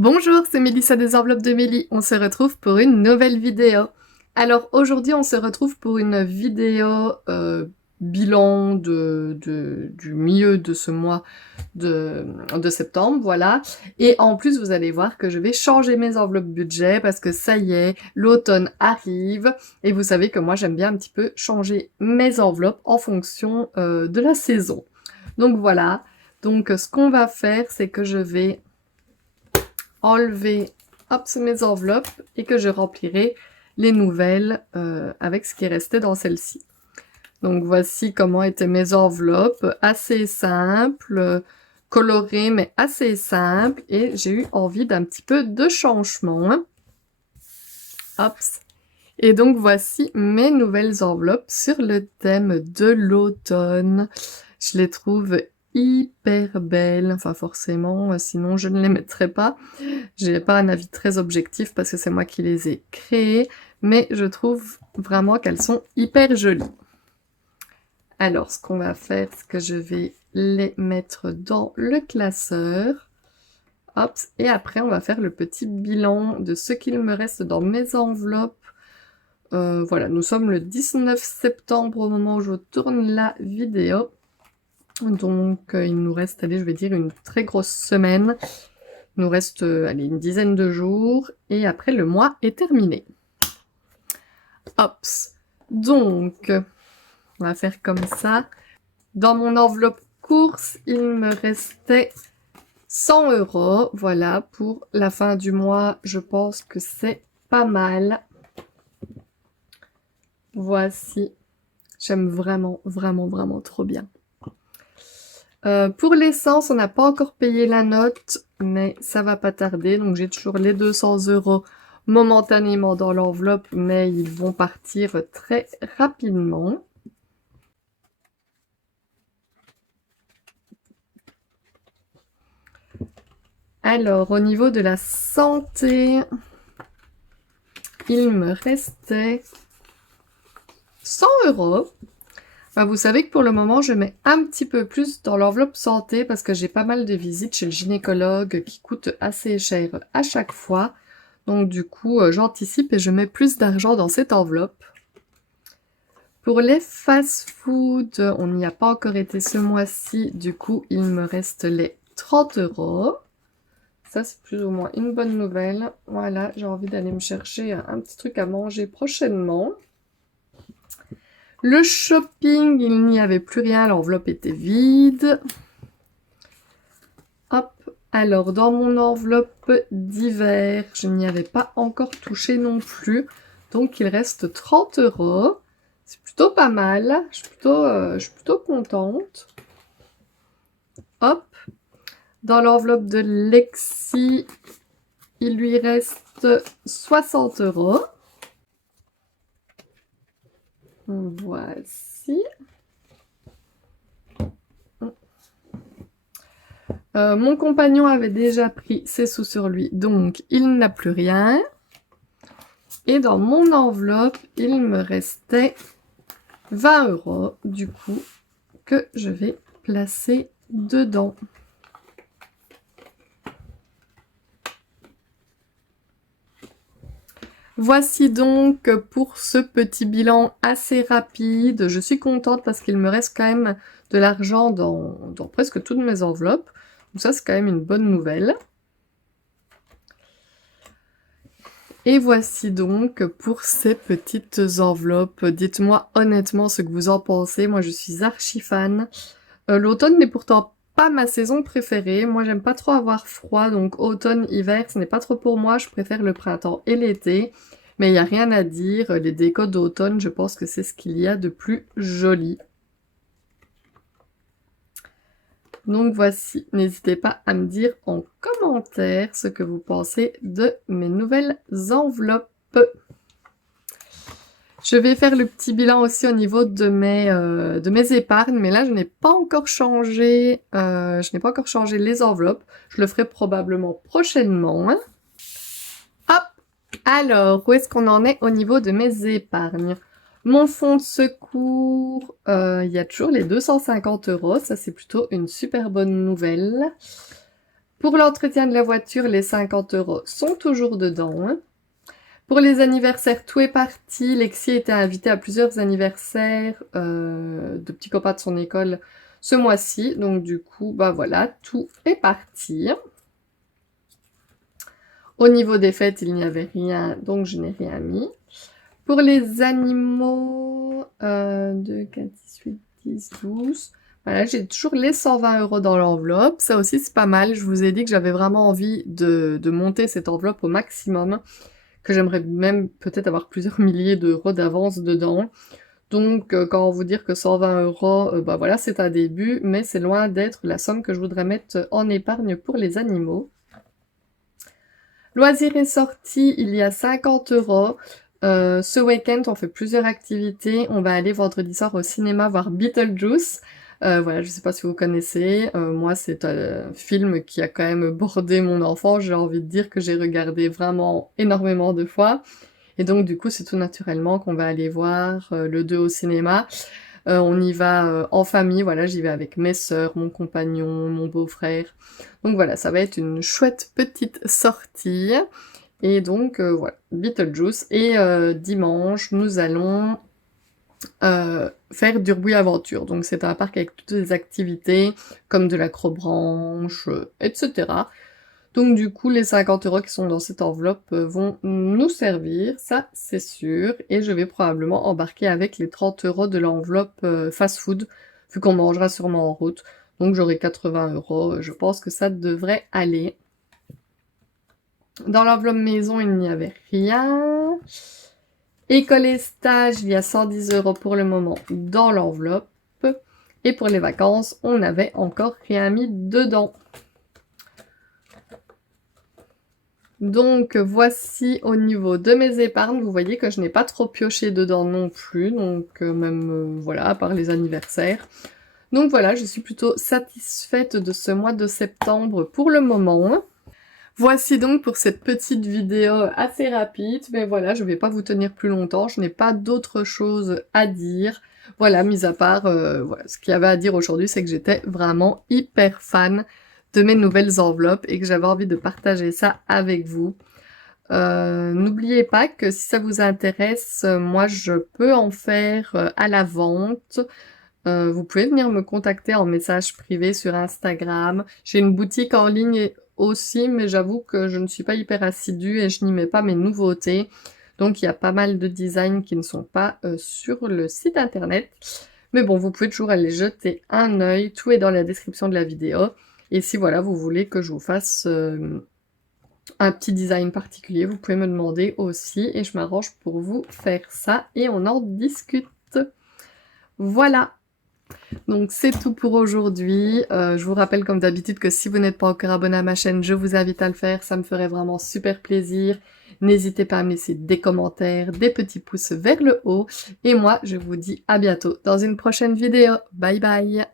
Bonjour, c'est Mélissa des enveloppes de Mélie. On se retrouve pour une nouvelle vidéo. Alors aujourd'hui, on se retrouve pour une vidéo bilan du milieu de ce mois de septembre, voilà. Et en plus, vous allez voir que je vais changer mes enveloppes budget parce que ça y est, l'automne arrive. Et vous savez que moi, j'aime bien un petit peu changer mes enveloppes en fonction de la saison. Donc voilà. Donc ce qu'on va faire, c'est que je vais enlever hop, mes enveloppes et que je remplirai les nouvelles avec ce qui restait dans celle-ci. Donc voici comment étaient mes enveloppes, assez simples, colorées mais assez simples, et j'ai eu envie d'un petit peu de changement. Hop. Et donc voici mes nouvelles enveloppes sur le thème de l'automne. Je les trouve hyper belles, enfin forcément, sinon je ne les mettrais pas. J'ai pas un avis très objectif parce que c'est moi qui les ai créées, mais je trouve vraiment qu'elles sont hyper jolies. Alors, ce qu'on va faire, c'est que je vais les mettre dans le classeur. Hop, et après, on va faire le petit bilan de ce qu'il me reste dans mes enveloppes. Voilà, nous sommes le 19 septembre au moment où je tourne la vidéo. Donc, il nous reste, allez, je vais dire une très grosse semaine. Il nous reste, allez, une dizaine de jours. Et après, le mois est terminé. Hop. Donc, on va faire comme ça. Dans mon enveloppe course, il me restait 100 €. Voilà, pour la fin du mois, je pense que c'est pas mal. Voici. J'aime vraiment, vraiment, vraiment trop bien. Pour l'essence, on n'a pas encore payé la note, mais ça va pas tarder. Donc j'ai toujours les 200 € momentanément dans l'enveloppe, mais ils vont partir très rapidement. Alors, au niveau de la santé, il me restait 100 €. Enfin, vous savez que pour le moment, je mets un petit peu plus dans l'enveloppe santé parce que j'ai pas mal de visites chez le gynécologue qui coûtent assez cher à chaque fois. Donc du coup, j'anticipe et je mets plus d'argent dans cette enveloppe. Pour les fast-food, on n'y a pas encore été ce mois-ci. Du coup, il me reste les 30 €. Ça, c'est plus ou moins une bonne nouvelle. Voilà, j'ai envie d'aller me chercher un petit truc à manger prochainement. Le shopping, il n'y avait plus rien, l'enveloppe était vide. Hop, alors dans mon enveloppe d'hiver, je n'y avais pas encore touché non plus. Donc il reste 30 €. C'est plutôt pas mal, je suis plutôt contente. Hop, dans l'enveloppe de Lexi, il lui reste 60 €. Voici. Mon compagnon avait déjà pris ses sous sur lui, donc il n'a plus rien. Et dans mon enveloppe, il me restait 20 € du coup que je vais placer dedans. Voici donc pour ce petit bilan assez rapide. Je suis contente parce qu'il me reste quand même de l'argent dans presque toutes mes enveloppes. Donc ça, c'est quand même une bonne nouvelle. Et voici donc pour ces petites enveloppes. Dites-moi honnêtement ce que vous en pensez. Moi, je suis archi fan. L'automne n'est pourtant pas ma saison préférée. Moi, j'aime pas trop avoir froid, donc automne, hiver, ce n'est pas trop pour moi. Je préfère le printemps et l'été. Mais il n'y a rien à dire. Les décos d'automne, je pense que c'est ce qu'il y a de plus joli. Donc voici, n'hésitez pas à me dire en commentaire ce que vous pensez de mes nouvelles enveloppes. Je vais faire le petit bilan aussi au niveau de mes épargnes, mais là je n'ai pas encore changé, les enveloppes. Je le ferai probablement prochainement. Hop. Alors, où est-ce qu'on en est au niveau de mes épargnes? Mon fonds de secours, il y a toujours les 250 €. Ça, c'est plutôt une super bonne nouvelle. Pour l'entretien de la voiture, les 50 € sont toujours dedans. Hein. Pour les anniversaires, tout est parti. Lexi était invitée à plusieurs anniversaires de petits copains de son école ce mois-ci. Donc du coup, bah voilà, tout est parti. Au niveau des fêtes, il n'y avait rien, donc je n'ai rien mis. Pour les animaux, 2, 4, 18, 10, 12... Voilà, j'ai toujours les 120 € dans l'enveloppe. Ça aussi, c'est pas mal. Je vous ai dit que j'avais vraiment envie de monter cette enveloppe au maximum, que j'aimerais même peut-être avoir plusieurs milliers d'euros d'avance dedans. Donc, quand vous dire que 120 €, bah voilà, c'est un début, mais c'est loin d'être la somme que je voudrais mettre en épargne pour les animaux. Loisirs et sorties, il y a 50 €. Ce week-end, on fait plusieurs activités. On va aller vendredi soir au cinéma voir Beetlejuice. Voilà, je sais pas si vous connaissez. Moi, c'est un film qui a quand même bordé mon enfance. J'ai envie de dire que j'ai regardé vraiment énormément de fois. Et donc, du coup, c'est tout naturellement qu'on va aller voir le 2 au cinéma. On y va en famille, voilà, j'y vais avec mes sœurs, mon compagnon, mon beau-frère. Donc voilà, ça va être une chouette petite sortie. Et donc voilà, Beetlejuice. Et dimanche, nous allons faire d'Urbui Aventure. Donc c'est un parc avec toutes les activités, comme de l'acrobranche, etc. Donc du coup, les 50 € qui sont dans cette enveloppe vont nous servir, ça c'est sûr. Et je vais probablement embarquer avec les 30 € de l'enveloppe fast-food, vu qu'on mangera sûrement en route. Donc j'aurai 80 €, je pense que ça devrait aller. Dans l'enveloppe maison, il n'y avait rien. École et stage, il y a 110 € pour le moment dans l'enveloppe. Et pour les vacances, on n'avait encore rien mis dedans. Donc voici au niveau de mes épargnes, vous voyez que je n'ai pas trop pioché dedans non plus, donc même voilà, à part les anniversaires. Donc voilà, je suis plutôt satisfaite de ce mois de septembre pour le moment. Voici donc pour cette petite vidéo assez rapide, mais voilà, je ne vais pas vous tenir plus longtemps, je n'ai pas d'autre chose à dire. Voilà, mis à part, voilà, ce qu'il y avait à dire aujourd'hui, c'est que j'étais vraiment hyper fan de mes nouvelles enveloppes et que j'avais envie de partager ça avec vous. N'oubliez pas que si ça vous intéresse, moi je peux en faire à la vente. Vous pouvez venir me contacter en message privé sur Instagram. J'ai une boutique en ligne aussi, mais j'avoue que je ne suis pas hyper assidue et je n'y mets pas mes nouveautés. Donc il y a pas mal de designs qui ne sont pas sur le site internet. Mais bon, vous pouvez toujours aller jeter un œil. Tout est dans la description de la vidéo. Et si voilà, vous voulez que je vous fasse un petit design particulier, vous pouvez me demander aussi. Et je m'arrange pour vous faire ça. Et on en discute. Voilà. Donc c'est tout pour aujourd'hui. Je vous rappelle comme d'habitude que si vous n'êtes pas encore abonné à ma chaîne, je vous invite à le faire. Ça me ferait vraiment super plaisir. N'hésitez pas à me laisser des commentaires, des petits pouces vers le haut. Et moi, je vous dis à bientôt dans une prochaine vidéo. Bye bye!